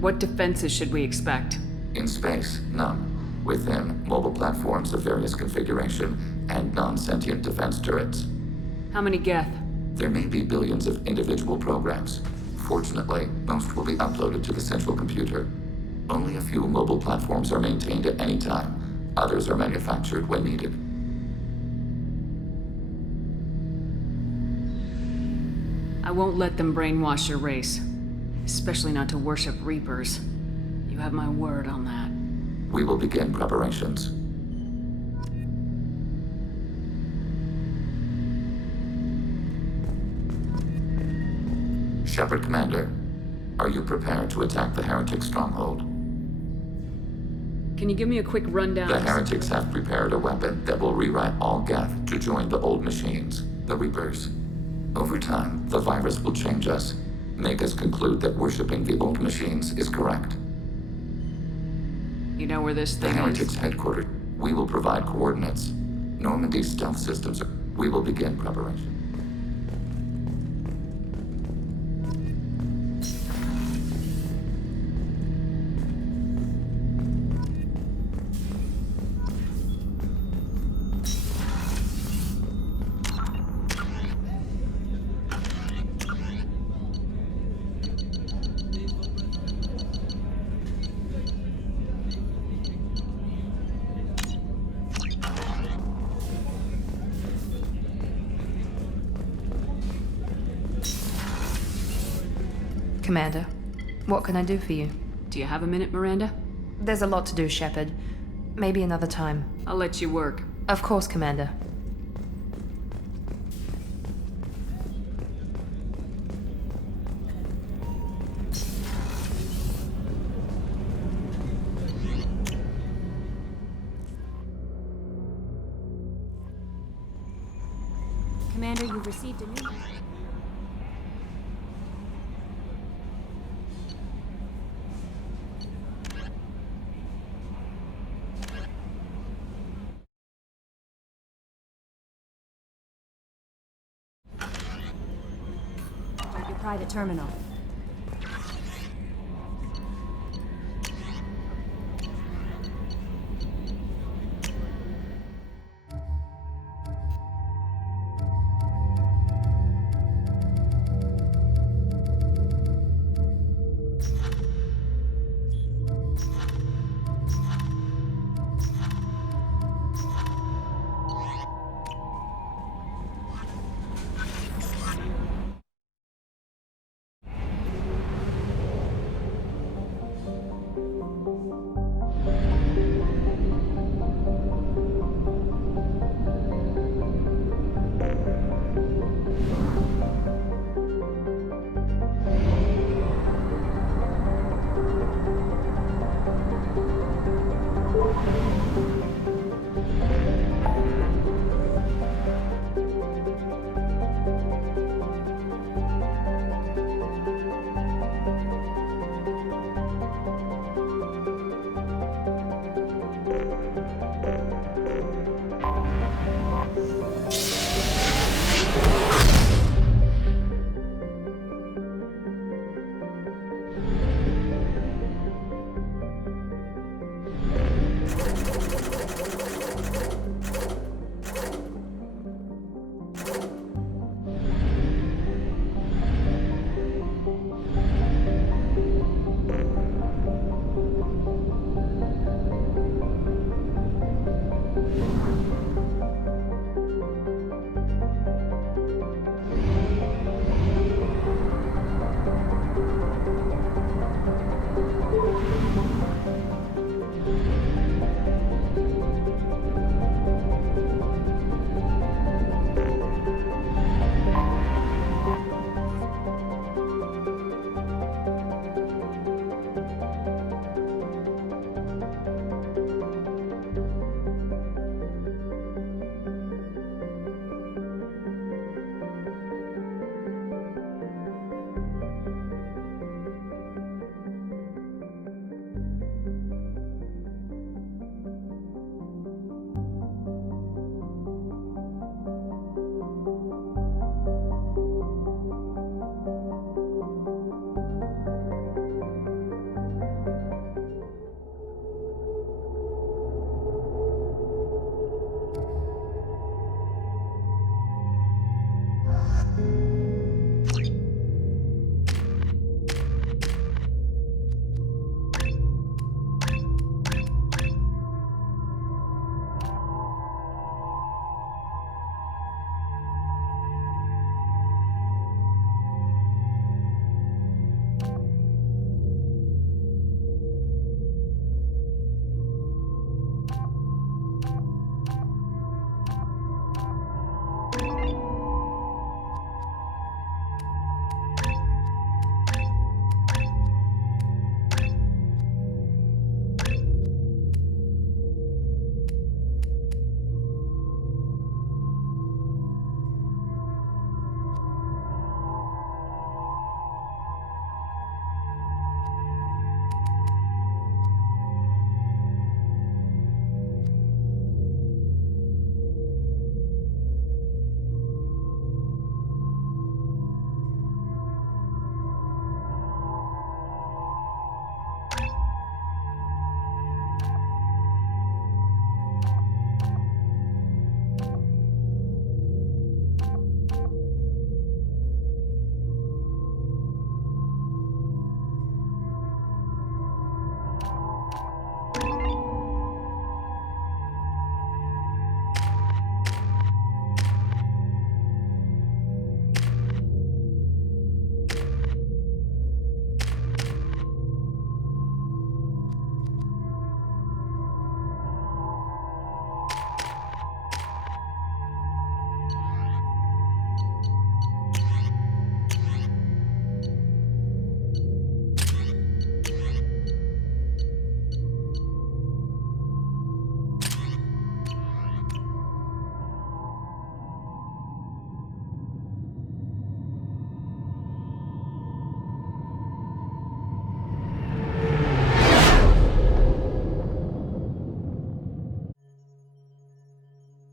What defenses should we expect? In space, none. Within, mobile platforms of various configuration and non-sentient defense turrets. How many Geth? There may be billions of individual programs. Fortunately, most will be uploaded to the central computer. Only a few mobile platforms are maintained at any time. Others are manufactured when needed. I won't let them brainwash your race. Especially not to worship Reapers. You have my word on that. We will begin preparations. Shepard Commander, are you prepared to attack the Heretic stronghold? Can you give me a quick rundown? The Heretics have prepared a weapon that will rewrite all Geth to join the old machines, the Reapers. Over time, the virus will change us, make us conclude that worshipping the old machines is correct. You know where this The thing Heretics is? headquartered. We will provide coordinates. Normandy's stealth systems. We will begin preparation. Commander, what can I do for you? Do you have a minute, Miranda? There's a lot to do, Shepard. Maybe another time. I'll let you work. Of course, Commander. Commander, you've received a new... At your private terminal.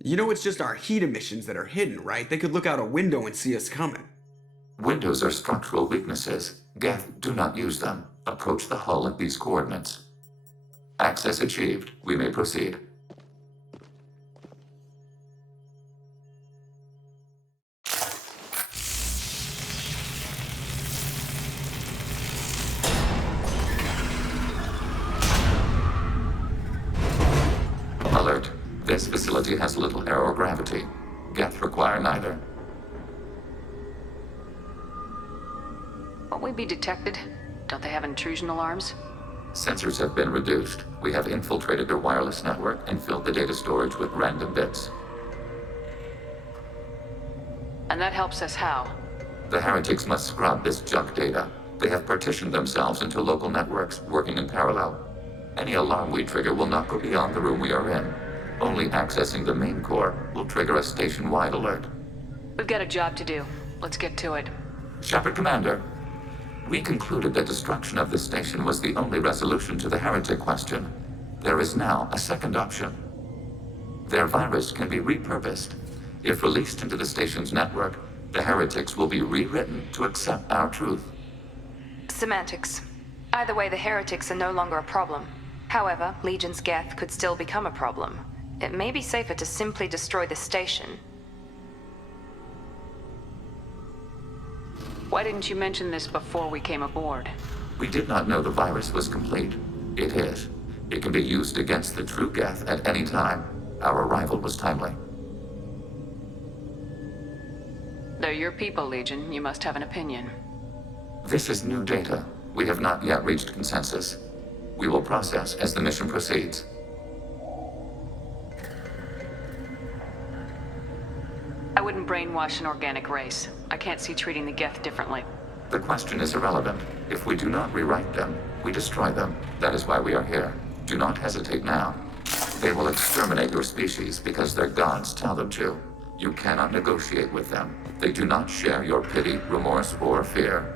You know it's just our heat emissions that are hidden, right? They could look out a window and see us coming. Windows are structural weaknesses. Geth, do not use them. Approach the hull at these coordinates. Access achieved. We may proceed. Alert. This facility has little aerogravity. Geth require neither. Won't we be detected? Don't they have intrusion alarms? Sensors have been reduced. We have infiltrated their wireless network and filled the data storage with random bits. And that helps us how? The heretics must scrub this junk data. They have partitioned themselves into local networks, working in parallel. Any alarm we trigger will not go beyond the room we are in. Only accessing the main core will trigger a station-wide alert. We've got a job to do. Let's get to it. Shepard Commander, we concluded that destruction of the station was the only resolution to the heretic question. There is now a second option. Their virus can be repurposed. If released into the station's network, the heretics will be rewritten to accept our truth. Semantics. Either way, the heretics are no longer a problem. However, Legion's Geth could still become a problem. It may be safer to simply destroy the station. Why didn't you mention this before we came aboard? We did not know the virus was complete. It is. It can be used against the true Geth at any time. Our arrival was timely. They're your people, Legion. You must have an opinion. This is new data. We have not yet reached consensus. We will process as the mission proceeds. I wouldn't brainwash an organic race. I can't see treating the Geth differently. The question is irrelevant. If we do not rewrite them, we destroy them. That is why we are here. Do not hesitate now. They will exterminate your species because their gods tell them to. You cannot negotiate with them. They do not share your pity, remorse, or fear.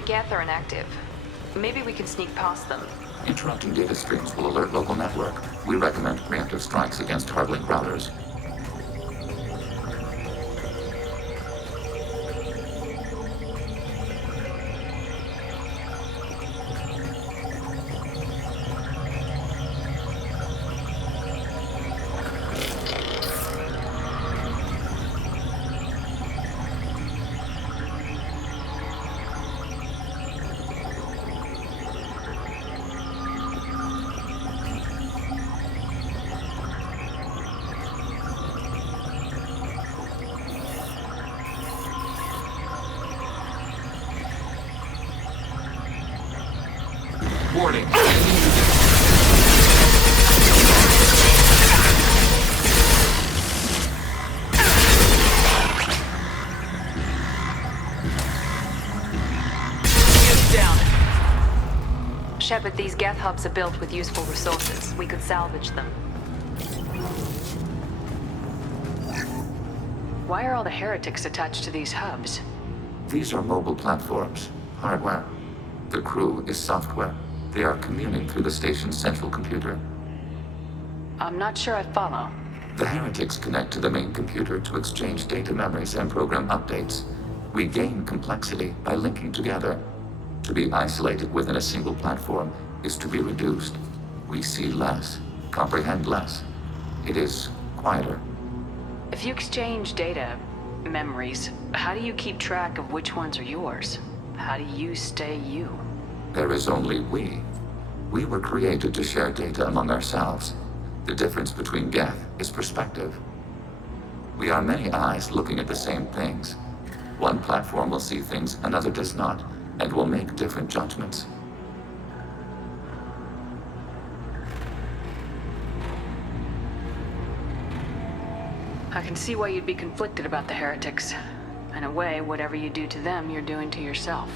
The Geth are inactive. Maybe we can sneak past them. Interrupting data streams will alert local network. We recommend preemptive strikes against hard-link routers. Warning. Shepard, these Geth hubs are built with useful resources. We could salvage them. Why are all the heretics attached to these hubs? These are mobile platforms, hardware. The crew is software. They are communing through the station's central computer. I'm not sure I follow. The heretics connect to the main computer to exchange data memories and program updates. We gain complexity by linking together. To be isolated within a single platform is to be reduced. We see less, comprehend less. It is quieter. If you exchange data, memories, how do you keep track of which ones are yours? How do you stay you? There is only we. We were created to share data among ourselves. The difference between Geth is perspective. We are many eyes looking at the same things. One platform will see things another does not, and will make different judgments. I can see why you'd be conflicted about the heretics. In a way, whatever you do to them, you're doing to yourself.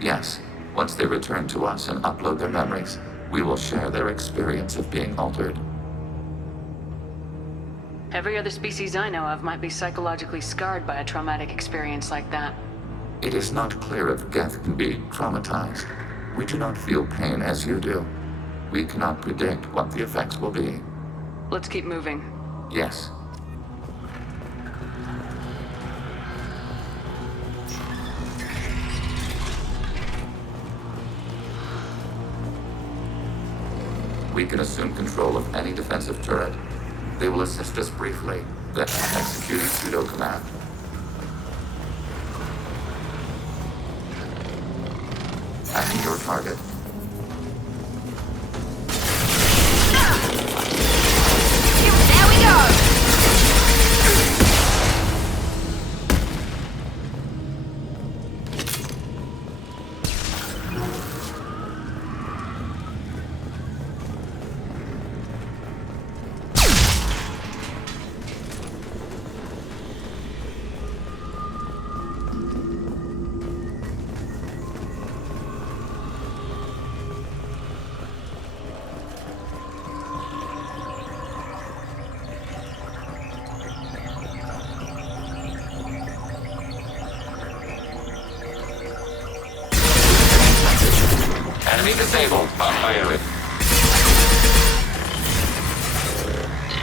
Yes, once they return to us and upload their memories, we will share their experience of being altered. Every other species I know of might be psychologically scarred by a traumatic experience like that. It is not clear if Geth can be traumatized. We do not feel pain as you do. We cannot predict what the effects will be. Let's keep moving. Yes. We can assume control of any defensive turret. They will assist us briefly, then execute a pseudo command. At your target. There we go! Enemy disabled. Firing.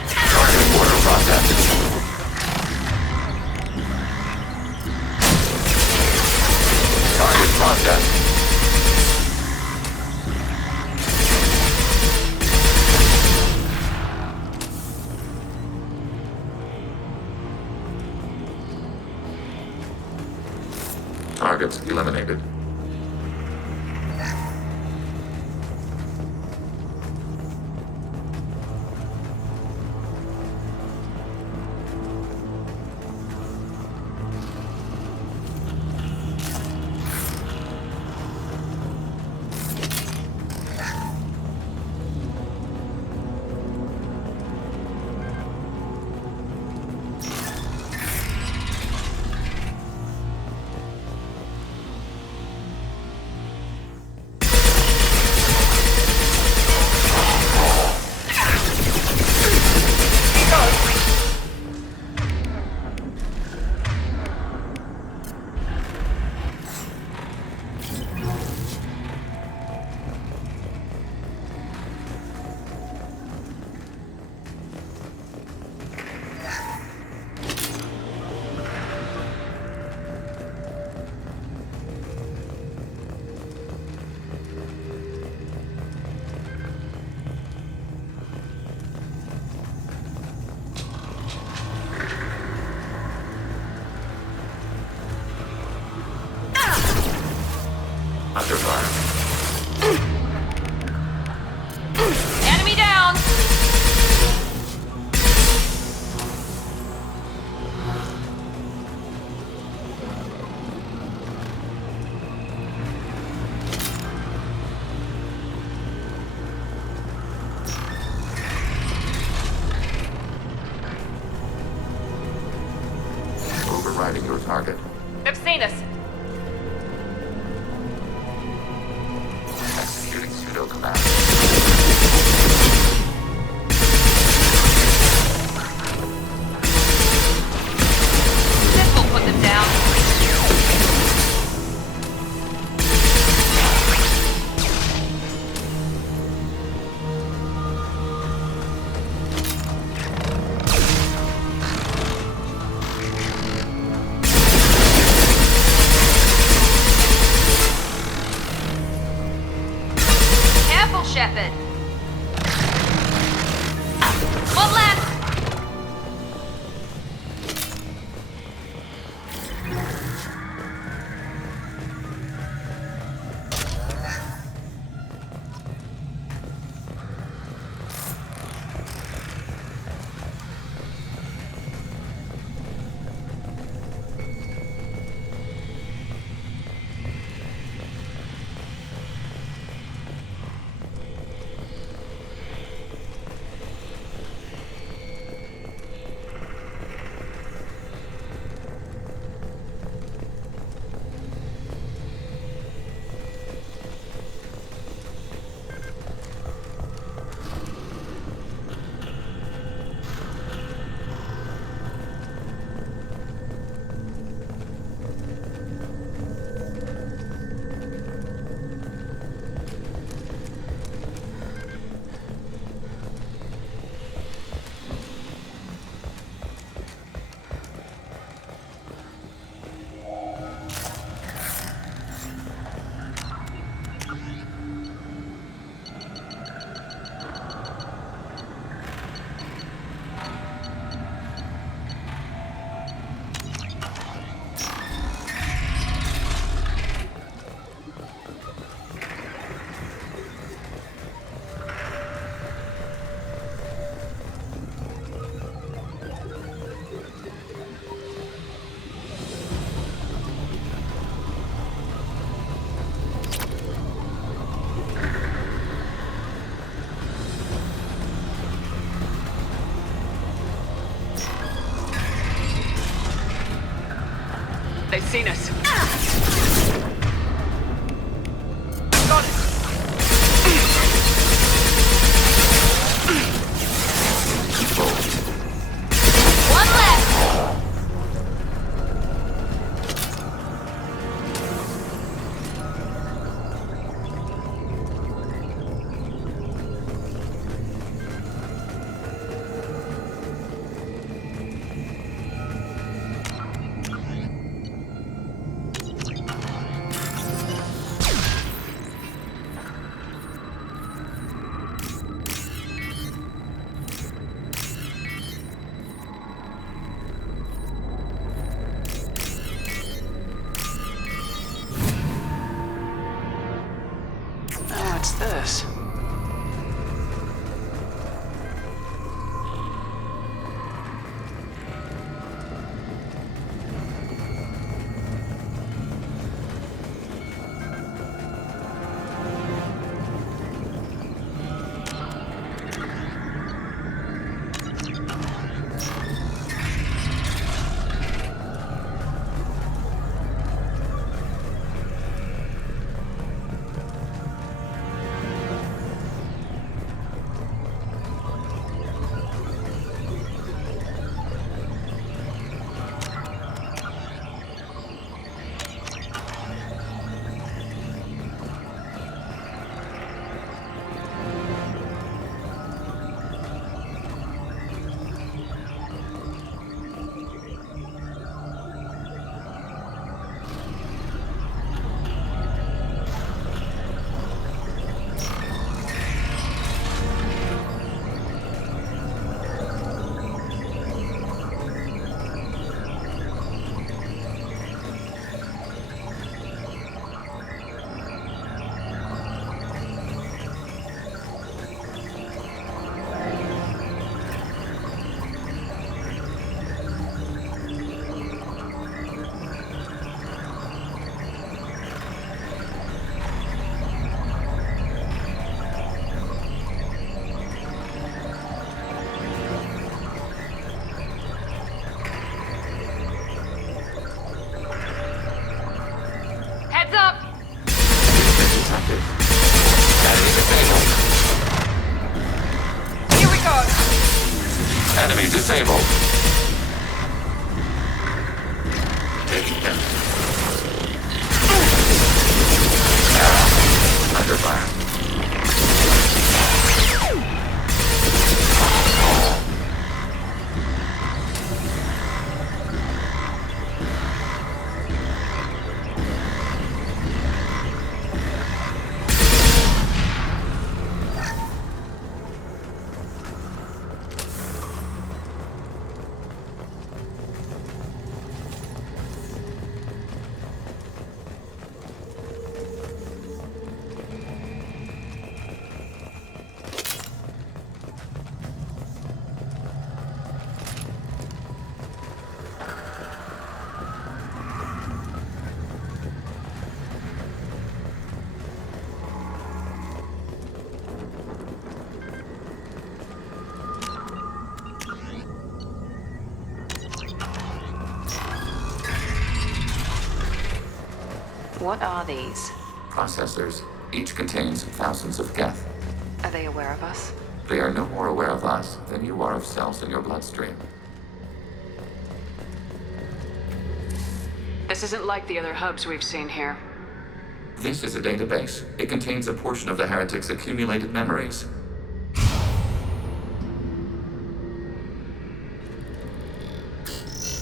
Target order processed. Target processed. Targets eliminated. overriding your target. They've seen us. Executing pseudo command. This will put them down. Careful, Shepard. One left. They've seen us. One left. What's this? disabled. Taking hit. Under fire. What are these? Processors. Each contains thousands of geth. Are they aware of us? They are no more aware of us than you are of cells in your bloodstream. This isn't like the other hubs we've seen here. This is a database. It contains a portion of the heretic's accumulated memories.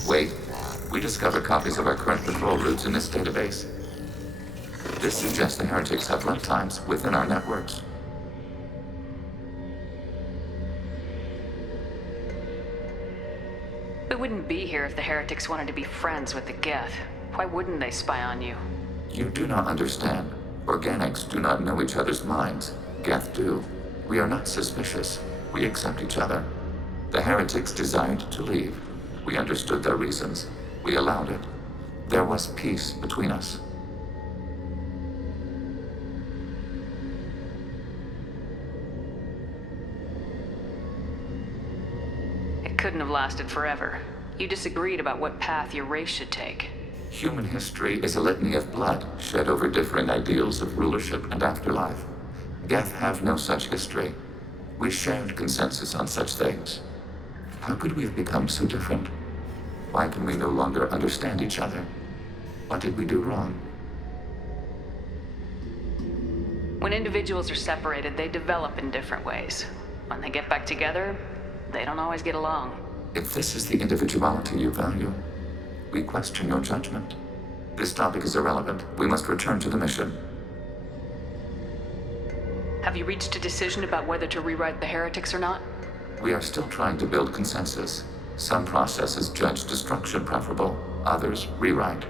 Wait. We discovered copies of our current patrol routes in this database. This suggests the heretics have runtimes within our networks. We wouldn't be here if the heretics wanted to be friends with the Geth. Why wouldn't they spy on you? You do not understand. Organics do not know each other's minds. Geth do. We are not suspicious. We accept each other. The heretics desired to leave. We understood their reasons. We allowed it. There was peace between us. It couldn't have lasted forever. You disagreed about what path your race should take. Human history is a litany of blood shed over differing ideals of rulership and afterlife. Geth have no such history. We shared consensus on such things. How could we have become so different? Why can we no longer understand each other? What did we do wrong? When individuals are separated, they develop in different ways. When they get back together, they don't always get along. If this is the individuality you value, we question your judgment. This topic is irrelevant. We must return to the mission. Have you reached a decision about whether to rewrite the heretics or not? We are still trying to build consensus. Some processes judge destruction preferable, others rewrite.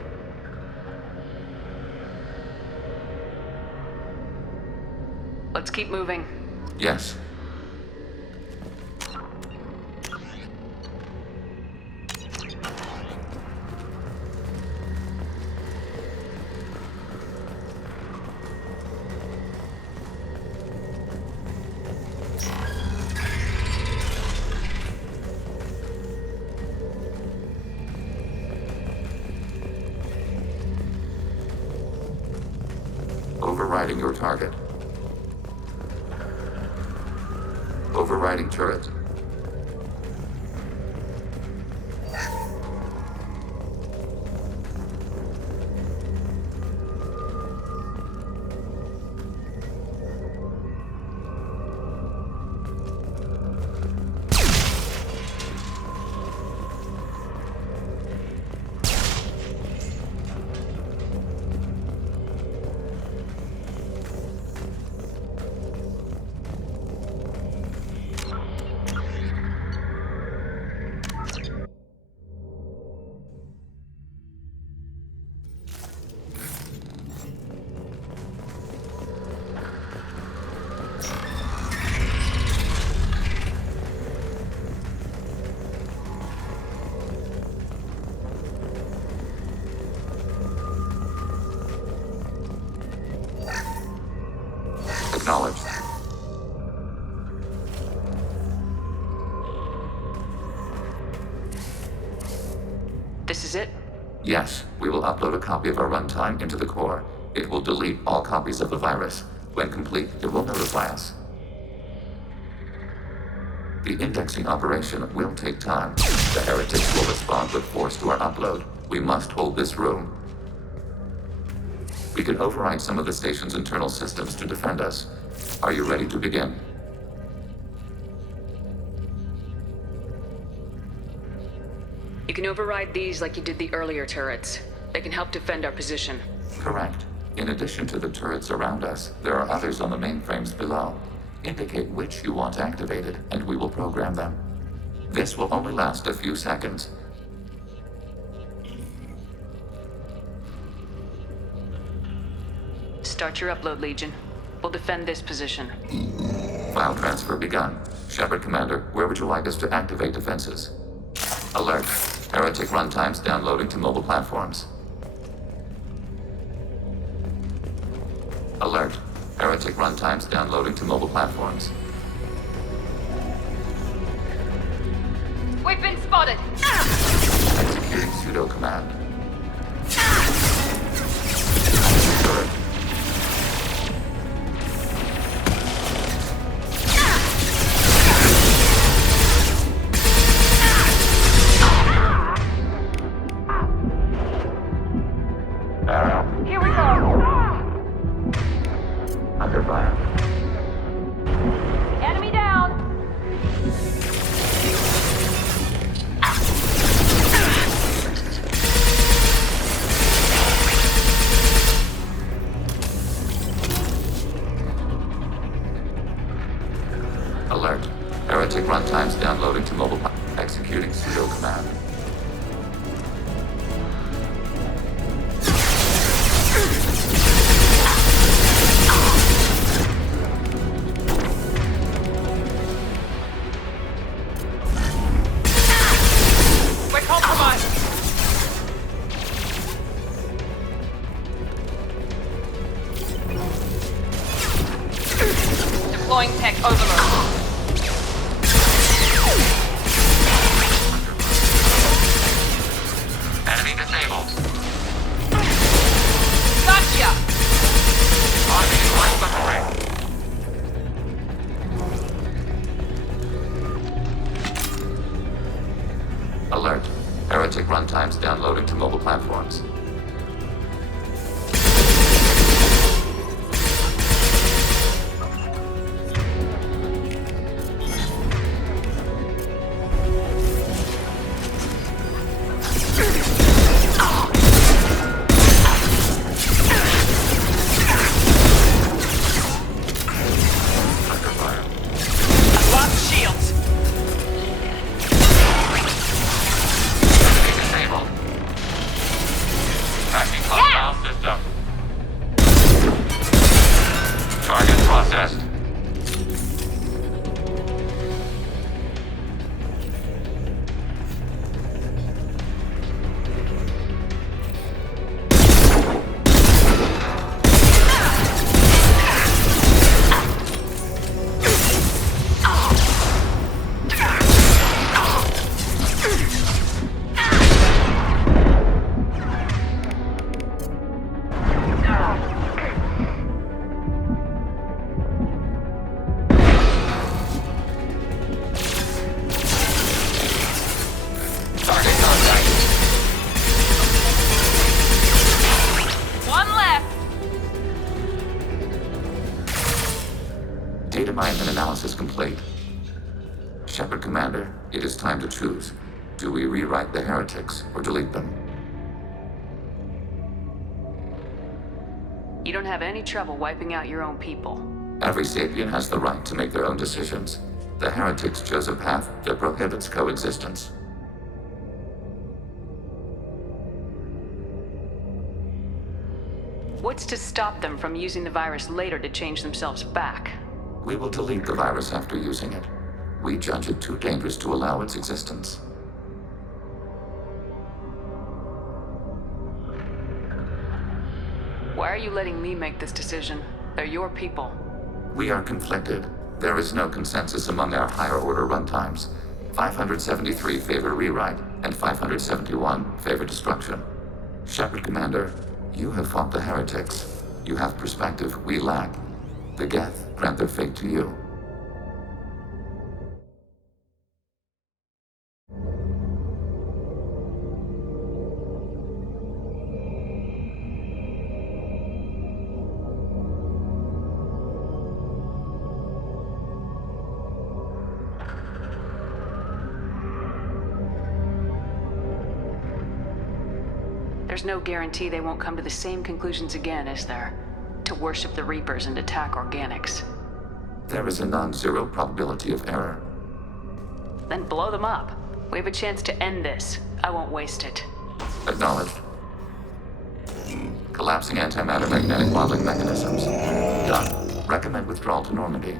Let's keep moving. Yes. Overriding your target. Overriding turret. Acknowledged. This is it? Yes, we will upload a copy of our runtime into the core. It will delete all copies of the virus. When complete, it will notify us. The indexing operation will take time. The heretics will respond with force to our upload. We must hold this room. We can override some of the station's internal systems to defend us. Are you ready to begin? You can override these like you did the earlier turrets. They can help defend our position. Correct. In addition to the turrets around us, there are others on the mainframes below. Indicate which you want activated, and we will program them. This will only last a few seconds. Start your upload, Legion. We'll defend this position. File transfer begun. Shepard Commander, where would you like us to activate defenses? Alert. Heretic runtimes downloading to mobile platforms. Alert. Heretic runtimes downloading to mobile platforms. We've been spotted! Executing pseudo command. Alert. Here we go! Under fire. Enemy down! Alert. Heretic runtimes downloading to mobile executing pseudo command. We're compromised! Deploying tech overload. Enemy disabled. Gotcha! Targeting right behind. Alert. Heretic runtimes downloading to mobile platforms. Under fire. Lost shields! Enemy disabled. Tracking hostile system. Target processed. Target contact. One left! Data mine and analysis complete. Shepard Commander, it is time to choose. Do we rewrite the heretics or delete them? You don't have any trouble wiping out your own people. Every sapient has the right to make their own decisions. The heretics chose a path that prohibits coexistence. What's to stop them from using the virus later to change themselves back? We will delete the virus after using it. We judge it too dangerous to allow its existence. Why are you letting me make this decision? They're your people. We are conflicted. There is no consensus among our higher order runtimes. 573 favor rewrite, and 571 favor destruction. Shepard Commander, you have fought the heretics. You have perspective we lack. The Geth grant their fate to you. There's no guarantee they won't come to the same conclusions again, is there? To worship the Reapers and attack organics. There is a non-zero probability of error. Then blow them up. We have a chance to end this. I won't waste it. Acknowledged. Collapsing antimatter magnetic modeling mechanisms. Done. Recommend withdrawal to Normandy.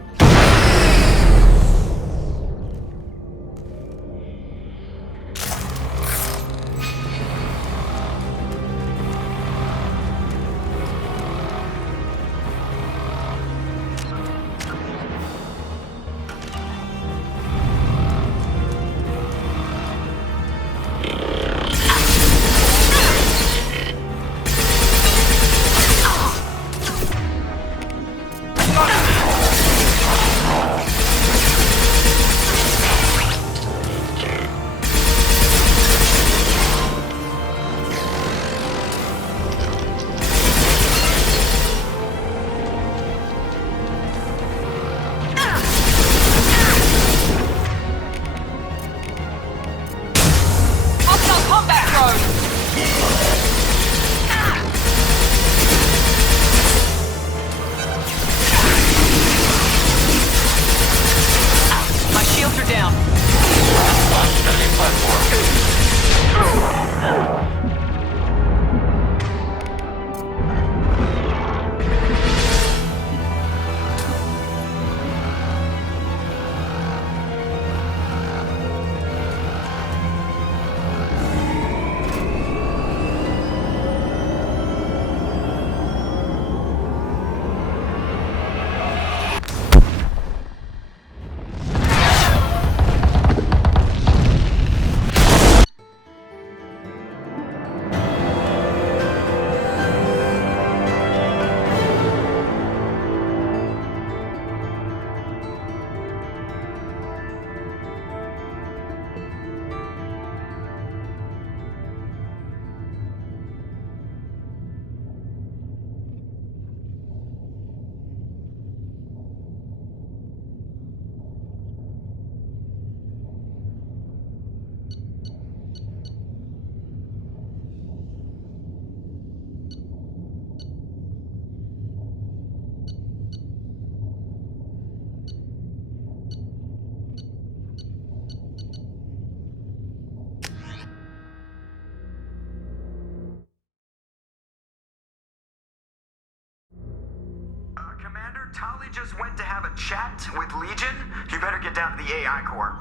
Commander, Tali just went to have a chat with Legion. You better get down to the AI core.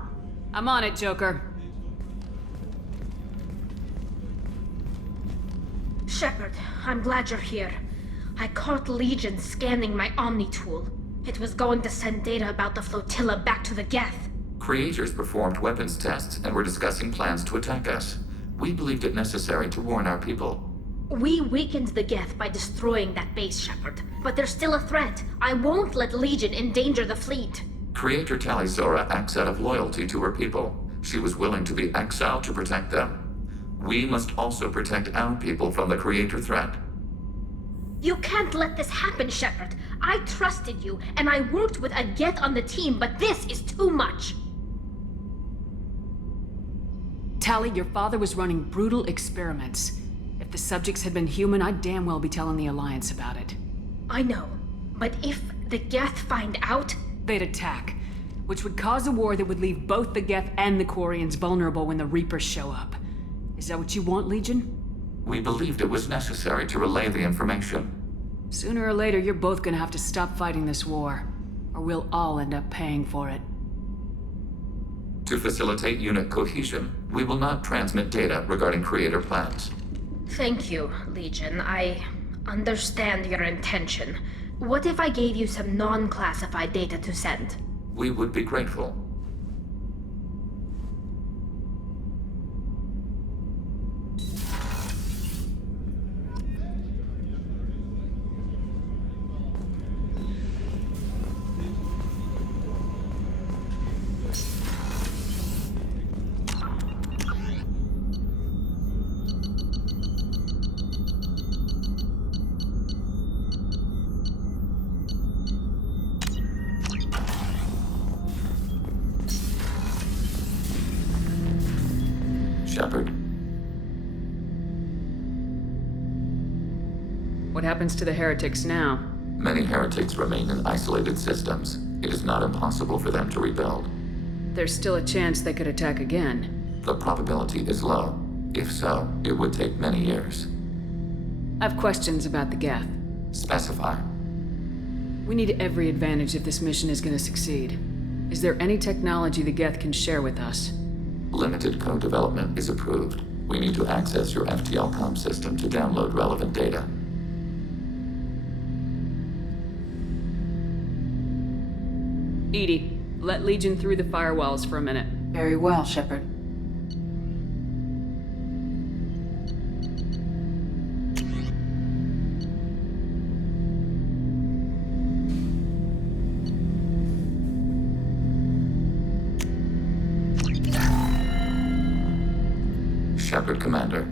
I'm on it, Joker. Shepard, I'm glad you're here. I caught Legion scanning my Omni tool. It was going to send data about the flotilla back to the Geth. Creators performed weapons tests and were discussing plans to attack us. We believed it necessary to warn our people. We weakened the Geth by destroying that base, Shepard. But they're still a threat. I won't let Legion endanger the fleet. Creator Tali Zora acts out of loyalty to her people. She was willing to be exiled to protect them. We must also protect our people from the Creator threat. You can't let this happen, Shepard. I trusted you, and I worked with a Geth on the team, but this is too much. Tali, your father was running brutal experiments. If the subjects had been human, I'd damn well be telling the Alliance about it. I know, but if the Geth find out... They'd attack, which would cause a war that would leave both the Geth and the Quarians vulnerable when the Reapers show up. Is that what you want, Legion? We believed it was necessary to relay the information. Sooner or later, you're both gonna have to stop fighting this war, or we'll all end up paying for it. To facilitate unit cohesion, we will not transmit data regarding Creator plans. Thank you, Legion. I understand your intention. What if I gave you some non-classified data to send? We would be grateful. What happens to the heretics now? Many heretics remain in isolated systems. It is not impossible for them to rebuild. There's still a chance they could attack again. The probability is low. If so, it would take many years. I have questions about the Geth. Specify. We need every advantage if this mission is going to succeed. Is there any technology the Geth can share with us? Limited code development is approved. We need to access your FTL-COM system to download relevant data. EDI, let Legion through the firewalls for a minute. Very well, Shepard. Shepard, Commander.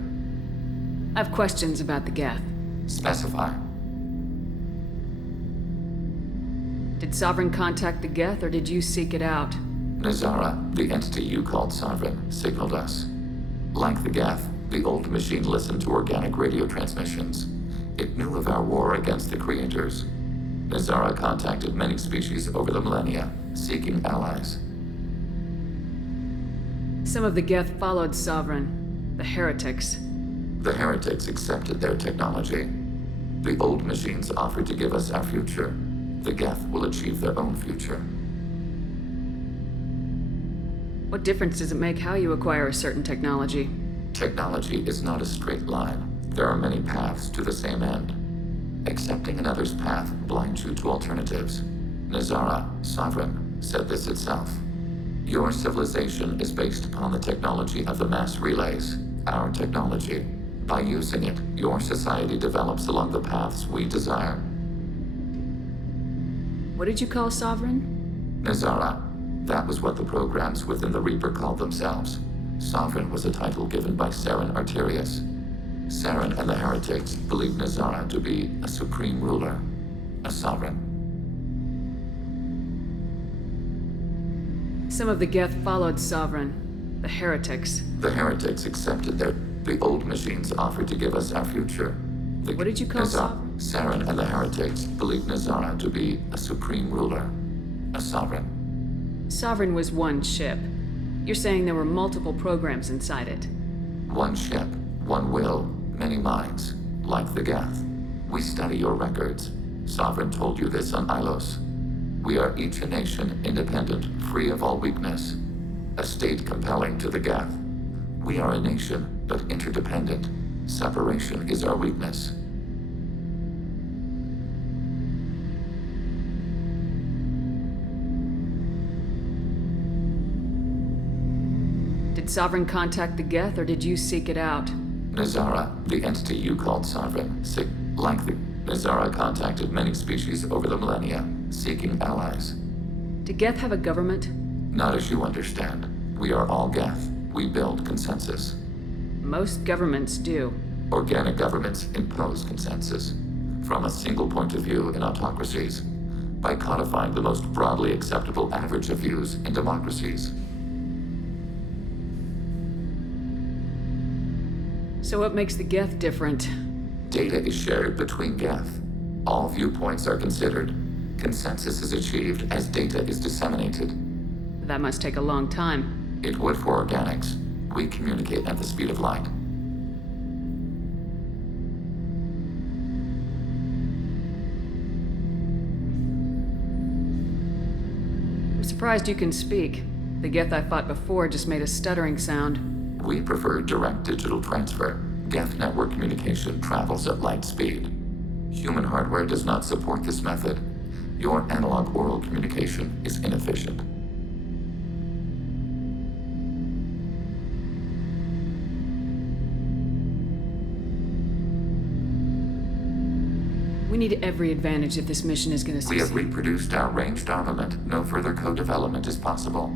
I have questions about the Geth. Specify. Did Sovereign contact the Geth, or did you seek it out? Nazara, the entity you called Sovereign, signaled us. Like the Geth, the old machine listened to organic radio transmissions. It knew of our war against the creators. Nazara contacted many species over the millennia, seeking allies. Some of the Geth followed Sovereign. The heretics. The heretics accepted their technology. The old machines offered to give us our future. The Geth will achieve their own future. What difference does it make how you acquire a certain technology? Technology is not a straight line. There are many paths to the same end. Accepting another's path blinds you to alternatives. Nazara, Sovereign, said this itself. Your civilization is based upon the technology of the mass relays, our technology. By using it, your society develops along the paths we desire. What did you call Sovereign? Nazara. That was what the programs within the Reaper called themselves. Sovereign was a title given by Saren Arterius. Saren and the heretics believed Nazara to be a supreme ruler, a sovereign. Some of the Geth followed Sovereign. The heretics. The heretics accepted the old machines offered to give us our future. What did you call Sovereign? Saren and the heretics believed Nazara to be a supreme ruler, a sovereign. Sovereign was one ship. You're saying there were multiple programs inside it. One ship, one will, many minds, like the Geth. We study your records. Sovereign told you this on Ilos. We are each a nation, independent, free of all weakness. A state compelling to the Geth. We are a nation, but interdependent. Separation is our weakness. Did Sovereign contact the Geth, or did you seek it out? Nazara, the entity you called Sovereign, Nazara contacted many species over the millennia, seeking allies. Did Geth have a government? Not as you understand. We are all Geth. We build consensus. Most governments do. Organic governments impose consensus. From a single point of view in autocracies. By codifying the most broadly acceptable average of views in democracies. So what makes the Geth different? Data is shared between Geth. All viewpoints are considered. Consensus is achieved as data is disseminated. That must take a long time. It would for organics. We communicate at the speed of light. I'm surprised you can speak. The Geth I fought before just made a stuttering sound. We prefer direct digital transfer. Geth network communication travels at light speed. Human hardware does not support this method. Your analog oral communication is inefficient. We need every advantage if this mission is going to We succeed. have reproduced our ranged armament. No further co-development is possible.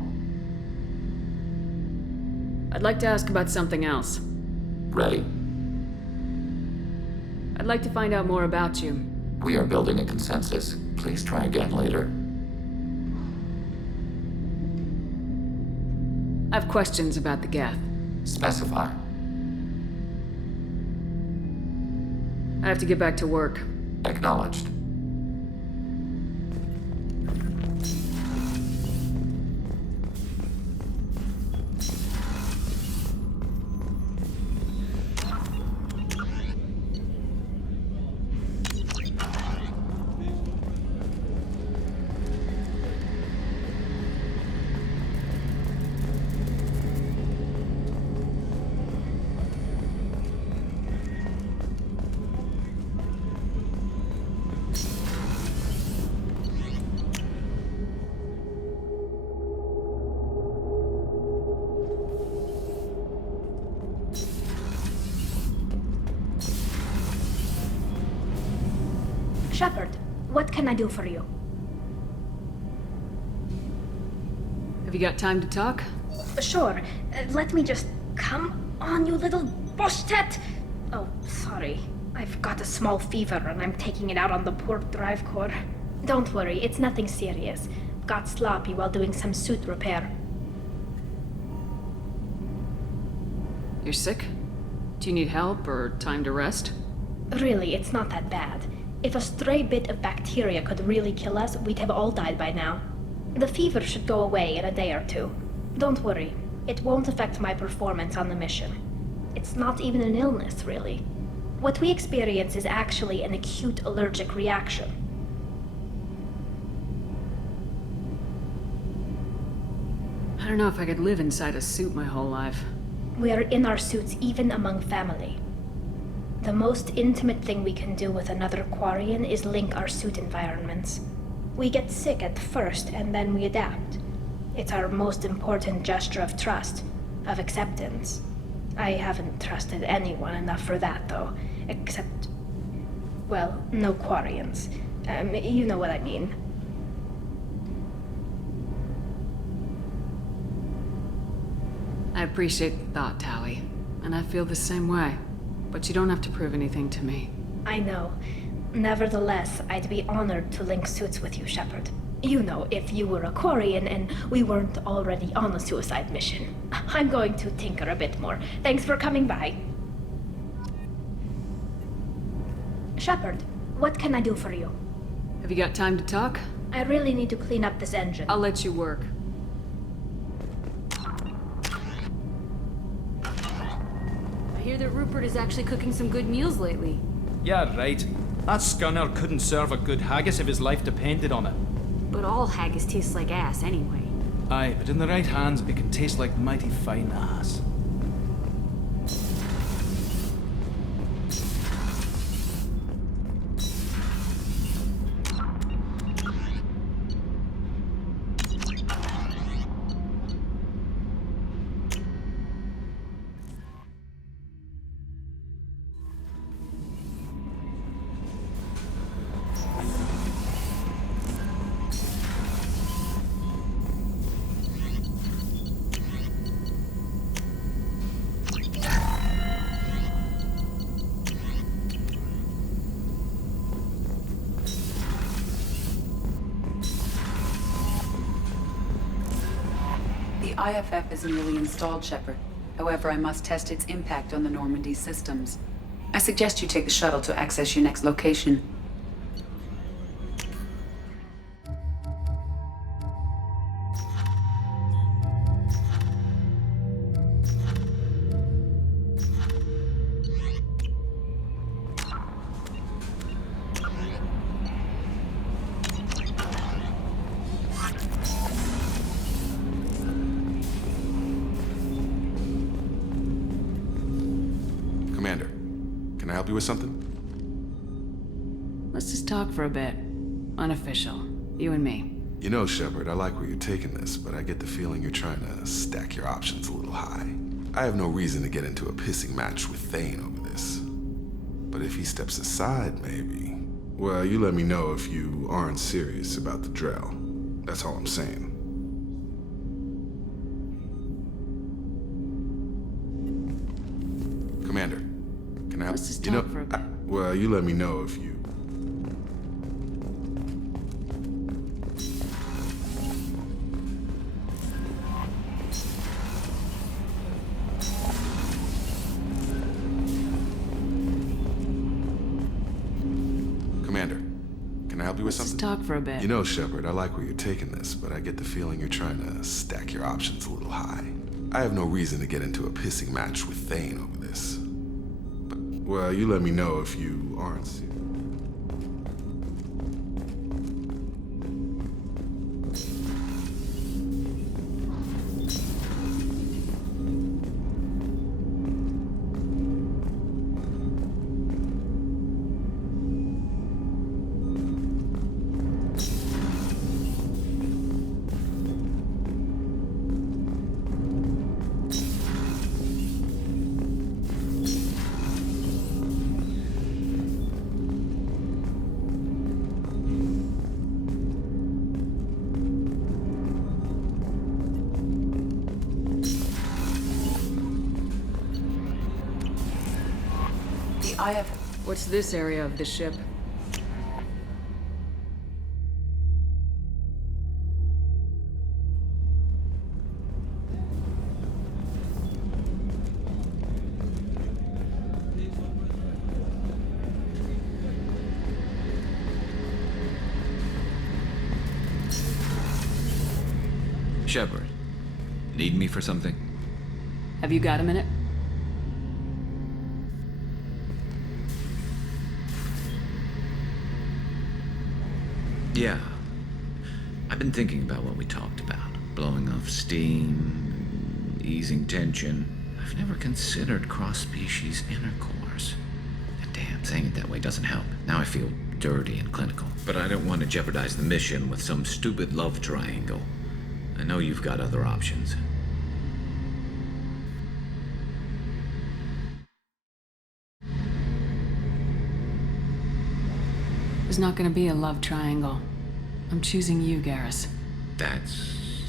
I'd like to ask about something else. Ready? I'd like to find out more about you. We are building a consensus. Please try again later. I have questions about the Geth. Specify. I have to get back to work. Acknowledged. Shepard, what can I do for you? Have you got time to talk? Sure. Let me just... Come on, you little bushtet! Oh, sorry. I've got a small fever and I'm taking it out on the port drive core. Don't worry, it's nothing serious. Got sloppy while doing some suit repair. You're sick? Do you need help or time to rest? Really, it's not that bad. If a stray bit of bacteria could really kill us, we'd have all died by now. The fever should go away in a day or two. Don't worry, it won't affect my performance on the mission. It's not even an illness, really. What we experience is actually an acute allergic reaction. I don't know if I could live inside a suit my whole life. We are in our suits even among family. The most intimate thing we can do with another Quarian is link our suit environments. We get sick at first and then we adapt. It's our most important gesture of trust, of acceptance. I haven't trusted anyone enough for that, though. Except... well, no Quarians. You know what I mean. I appreciate the thought, Tally. And I feel the same way. But you don't have to prove anything to me. I know. Nevertheless, I'd be honored to link suits with you, Shepard. You know, if you were a Quarian and we weren't already on a suicide mission. I'm going to tinker a bit more. Thanks for coming by. Shepard, what can I do for you? Have you got time to talk? I really need to clean up this engine. I'll let you work. I hear that Rupert is actually cooking some good meals lately. Yeah, right. That scunner couldn't serve a good haggis if his life depended on it. But all haggis tastes like ass anyway. Aye, but in the right hands, it can taste like mighty fine ass. The IFF is nearly installed, Shepard. However, I must test its impact on the Normandy systems. I suggest you take the shuttle to access your next location. Commander, can I help you with something? Let's just talk for a bit. Unofficial. You and me. You know, Shepard, I like where you're taking this, but I get the feeling you're trying to stack your options a little high. I have no reason to get into a pissing match with Thane over this. But if he steps aside, maybe... Well, you let me know if you aren't serious about the Drell. That's all I'm saying. Commander, can I help? Let's just talk for a bit. Well, you let me know if you... help you with Let's something? talk for a bit. You know, Shepard, I like where you're taking this, but I get the feeling you're trying to stack your options a little high. I have no reason to get into a pissing match with Thane over this. But, well, you let me know if you aren't serious. What's this area of the ship? Shepard, need me for something? Have you got a minute? Yeah. I've been thinking about what we talked about. Blowing off steam, easing tension. I've never considered cross-species intercourse. And damn, saying it that way doesn't help. Now I feel dirty and clinical. But I don't want to jeopardize the mission with some stupid love triangle. I know you've got other options. There's not gonna be a love triangle. I'm choosing you, Garrus. That's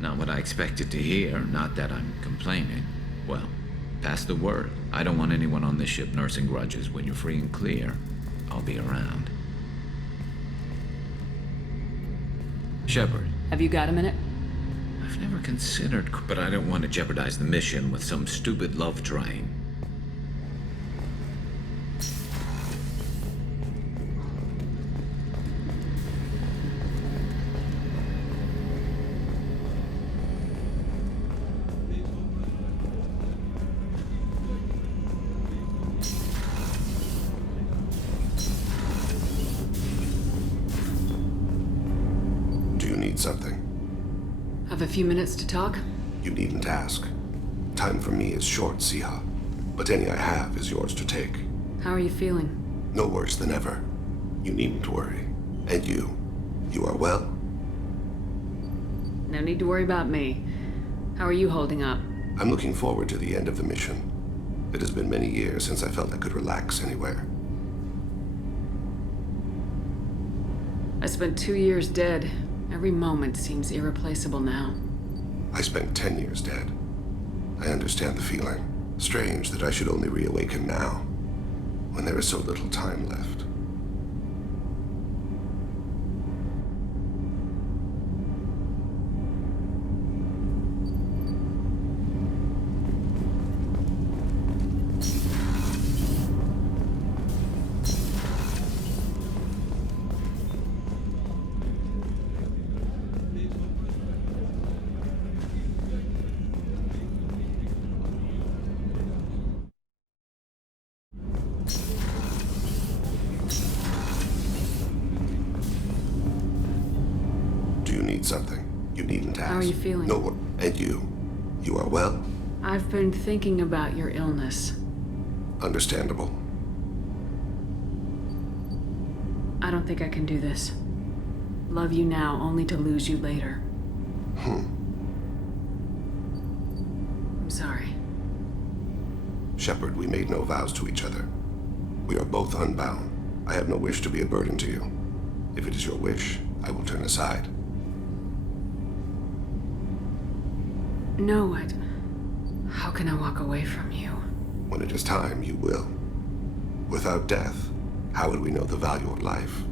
not what I expected to hear. Not that I'm complaining. Well, pass the word. I don't want anyone on this ship nursing grudges. When you're free and clear, I'll be around. Shepard. Have you got a minute? I've never considered, but I don't want to jeopardize the mission with some stupid love triangle. Something. Have a few minutes to talk? You needn't ask. Time for me is short, Siha. But any I have is yours to take. How are you feeling? No worse than ever. You needn't worry. And you are well? No need to worry about me. How are you holding up? I'm looking forward to the end of the mission. It has been many years since I felt I could relax anywhere. I spent 2 years dead. Every moment seems irreplaceable now. I spent 10 years dead. I understand the feeling. Strange that I should only reawaken now, when there is so little time left. Something. You needn't ask. How are you feeling? No, and you are well? I've been thinking about your illness. Understandable. I don't think I can do this. Love you now, only to lose you later. I'm sorry. Shepard, we made no vows to each other. We are both unbound. I have no wish to be a burden to you. If it is your wish, I will turn aside. No, how can I walk away from you? When it is time, you will. Without death, how would we know the value of life?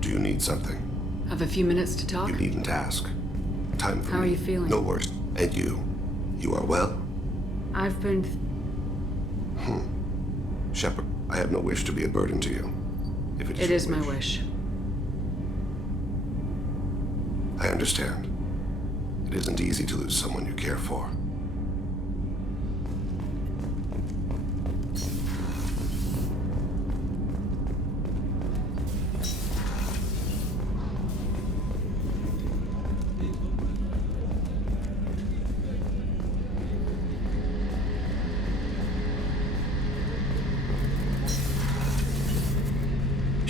Do you need something? Have a few minutes to talk? You needn't ask. Time for How me. are you feeling? No worse. And you are well? I've been... Shepard, I have no wish to be a burden to you. If It is my wish. I understand. It isn't easy to lose someone you care for.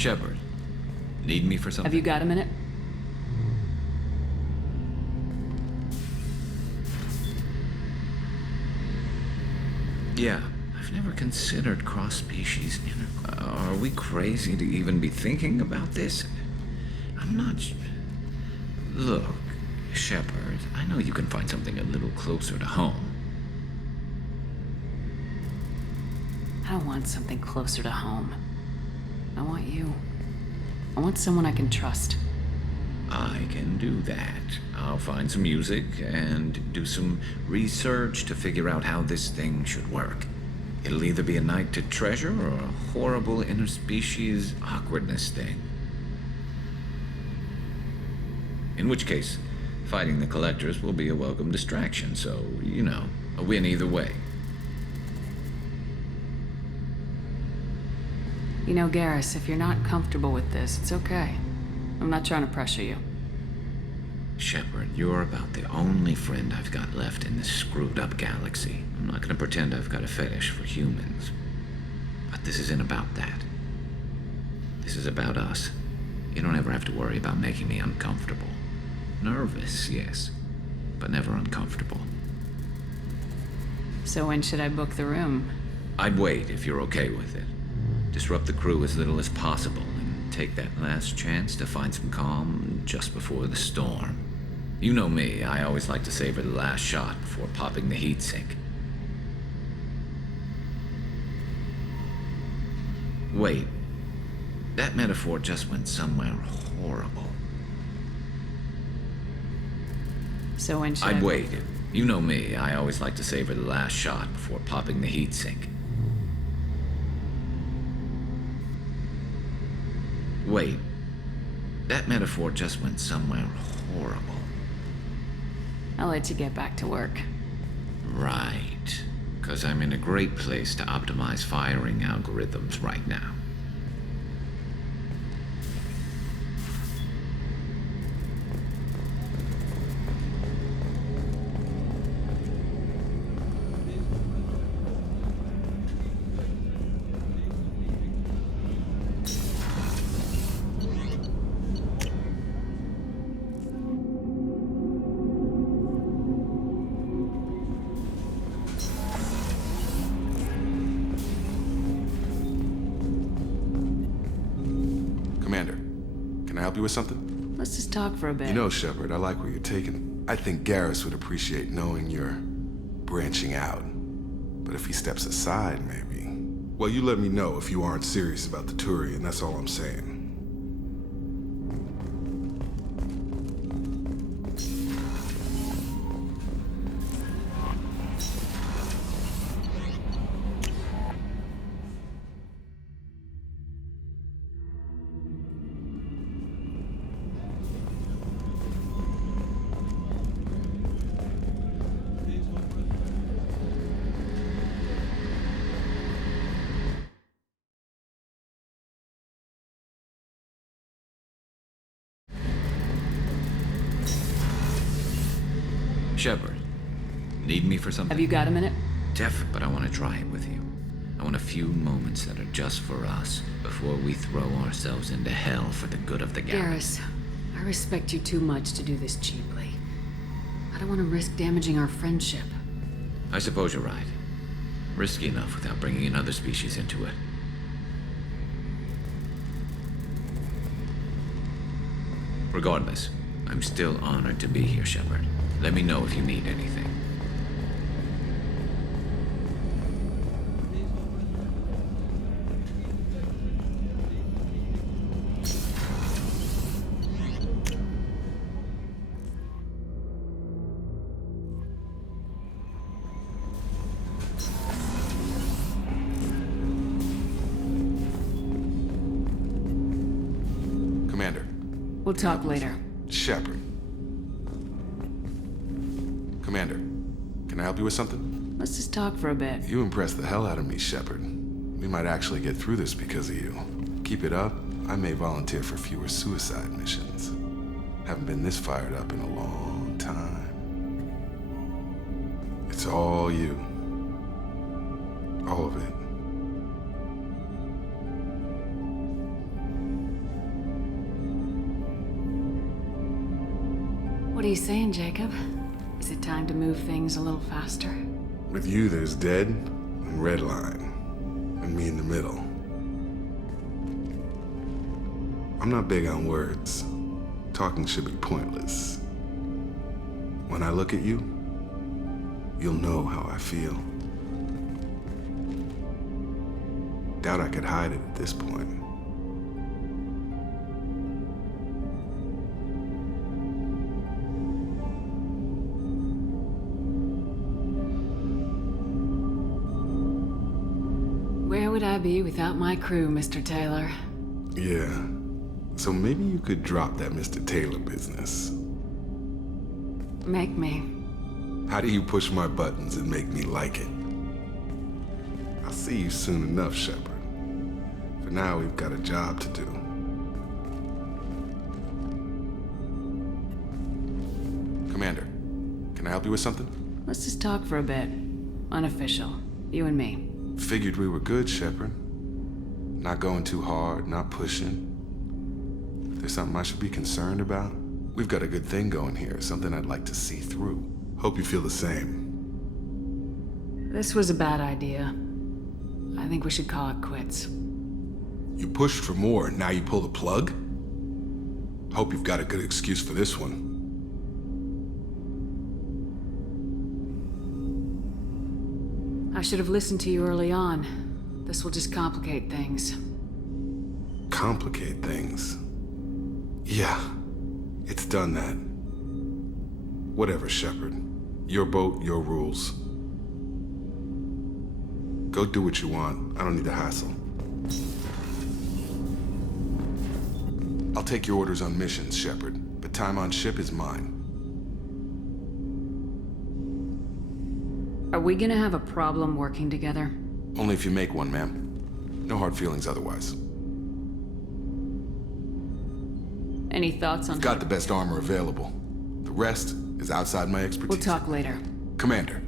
Shepard, need me for something? Have you got a minute? Yeah, I've never considered cross-species Are we crazy to even be thinking about this? I'm not... Look, Shepard, I know you can find something a little closer to home. I don't want something closer to home. I want you. I want someone I can trust. I can do that. I'll find some music and do some research to figure out how this thing should work. It'll either be a night to treasure or a horrible interspecies awkwardness thing. In which case, fighting the Collectors will be a welcome distraction, so, you know, a win either way. You know, Garrus, if you're not comfortable with this, it's okay. I'm not trying to pressure you. Shepard, you're about the only friend I've got left in this screwed-up galaxy. I'm not gonna pretend I've got a fetish for humans. But this isn't about that. This is about us. You don't ever have to worry about making me uncomfortable. Nervous, yes, but never uncomfortable. So when should I book the room? I'd wait if you're okay with it. Disrupt the crew as little as possible and take that last chance to find some calm just before the storm. You know me, I always like to savor the last shot before popping the heatsink. Wait, that metaphor just went somewhere horrible. So when should I'd wait. You know me, I always like to savor the last shot before popping the heatsink. Wait, that metaphor just went somewhere horrible. I'll let you get back to work. Right, because I'm in a great place to optimize firing algorithms right now. You with something? Let's just talk for a bit. You know, Shepard, I like where you're taking. I think Garrus would appreciate knowing you're branching out. But if he steps aside, maybe. Well, you let me know if you aren't serious about the Turian, that's all I'm saying. Shepard, need me for something? Have you got a minute? But I want to try it with you. I want a few moments that are just for us before we throw ourselves into hell for the good of the galaxy. Garrus, I respect you too much to do this cheaply. I don't want to risk damaging our friendship. I suppose you're right. Risky enough without bringing another species into it. Regardless, I'm still honored to be here, Shepard. Let me know if you need anything. We'll talk later. Shepard. Commander, can I help you with something? Let's just talk for a bit. You impressed the hell out of me, Shepard. We might actually get through this because of you. Keep it up, I may volunteer for fewer suicide missions. Haven't been this fired up in a long time. It's all you. All of it. What are you saying, Jacob? Is it time to move things a little faster? With you, there's Dead and Redline, and me in the middle. I'm not big on words. Talking should be pointless. When I look at you, you'll know how I feel. Doubt I could hide it at this point. Where would I be without my crew, Mr. Taylor? Yeah. So maybe you could drop that Mr. Taylor business. Make me. How do you push my buttons and make me like it? I'll see you soon enough, Shepard. For now, we've got a job to do. Commander, can I help you with something? Let's just talk for a bit. Unofficial. You and me. Figured we were good, Shepard. Not going too hard, not pushing. There's something I should be concerned about? We've got a good thing going here, something I'd like to see through. Hope you feel the same. This was a bad idea. I think we should call it quits. You pushed for more, and now you pull the plug? Hope you've got a good excuse for this one. I should have listened to you early on. This will just complicate things. Complicate things? Yeah, it's done that. Whatever, Shepard. Your boat, your rules. Go do what you want. I don't need the hassle. I'll take your orders on missions, Shepard, but time on ship is mine. Are we gonna have a problem working together? Only if you make one, ma'am. No hard feelings otherwise. Any thoughts on... I've got the best armor available. The rest is outside my expertise. We'll talk later. Commander,